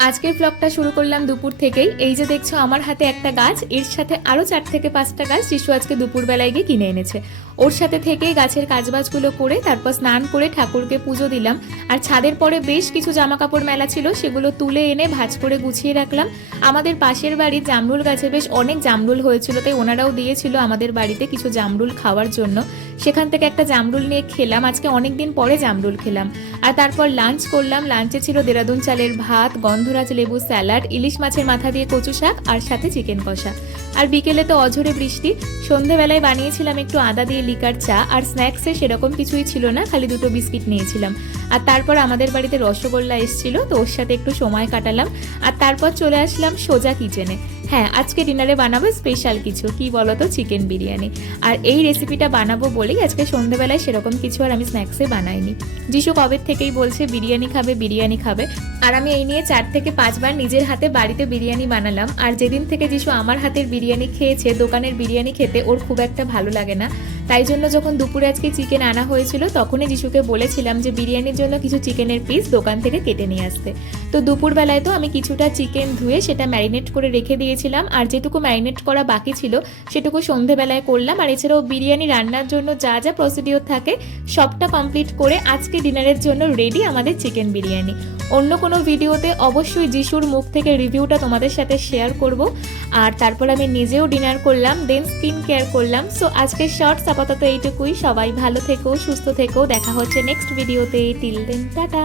আজকের ব্লগটা শুরু করলাম দুপুর থেকেই। এই যে দেখছো আমার হাতে একটা গাছ, এর সাথে আরো 4 থেকে 5টা গাছ যিশু আজকে দুপুরবেলায় গিয়ে কিনে এনেছে। ওর সাথে থেকেই গাছের কাজবাজগুলো করে তারপর স্নান করে ঠাকুরকে পুজো দিলাম। আর ছাদের পরে বেশ কিছু জামা কাপড় মেলা ছিল, সেগুলো তুলে এনে ভাঁজ করে গুছিয়ে রাখলাম। আমাদের পাশের বাড়ির জামরুল গাছে বেশ অনেক জামরুল হয়েছিল, তাই ওনারাও দিয়েছিল আমাদের বাড়িতে কিছু জামরুল খাওয়ার জন্য। সেখান থেকে একটা জামরুল নিয়ে খেলাম, আজকে অনেকদিন পরে জামরুল খেলাম। আর তারপর লাঞ্চ করলাম। লাঞ্চে ছিল দেরাদুন চালের ভাত, গন্ধরাজ লেবু স্যালাড, ইলিশ মাছের মাথা দিয়ে কচু শাক আর সাথে চিকেন কষা। আর বিকেলে তো অঝরে বৃষ্টি। সন্ধেবেলায় বানিয়েছিলাম একটু আদা দিয়ে লিকার চা, আর স্ন্যাক্সে সেরকম কিছুই ছিল না, খালি 2টো বিস্কিট নিয়েছিলাম। আর তারপর আমাদের বাড়িতে রসগোল্লা এসেছিল, তো ওর সাথে একটু সময় কাটালাম। আর তারপর চলে আসলাম সোজা কিচেনে। হ্যাঁ, আজকে ডিনারে বানাবো স্পেশাল কিছু, কি বলতো, চিকেন বিরিয়ানি। আর এই রেসিপিটা বানাবো বলেই আজকে সন্ধ্যেবেলায় সেরকম কিছু আর আমি স্ন্যাক্সে বানাইনি। যিশু কবে থেকেই বলছে বিরিয়ানি খাবে বিরিয়ানি খাবে, আর আমি এই নিয়ে 4 থেকে 5 বার নিজের হাতে বাড়িতে বিরিয়ানি বানালাম। আর যেদিন থেকে যিশু আমার হাতের বিরিয়ানি খেয়েছে, দোকানের বিরিয়ানি খেতে ওর খুব একটা ভালো লাগে না। তাই জন্য যখন দুপুরে আজকে চিকেন আনা হয়েছিল, তখনই যিশুকে বলেছিলাম যে বিরিয়ানির জন্য কিছু চিকেনের পিস দোকান থেকে কেটে নিয়ে আসতে। তো দুপুরবেলায় তো আমি কিছুটা চিকেন ধুয়ে সেটা ম্যারিনেট করে রেখে দিয়েছিলাম, আর যেটুকু ম্যারিনেট করা বাকি ছিল সেটুকু সন্ধেবেলায় করলাম। আর এছাড়াও বিরিয়ানি রান্নার জন্য যা যা প্রসিডিওর থাকে সবটা কমপ্লিট করে আজকে ডিনারের জন্য রেডি আমাদের চিকেন বিরিয়ানি। অন্য কোনো ভিডিওতে অবশ্যই যিশুর মুখ থেকে রিভিউটা তোমাদের সাথে শেয়ার করব। আর তারপর আমি নিজেও ডিনার করলাম, দেন স্কিন কেয়ার করলাম। সো আজকের শর্টস আপাতত এইটুকুই। সবাই ভালো থেকো, সুস্থ থেকো, দেখা হচ্ছে নেক্সট ভিডিওতে। Till then tata.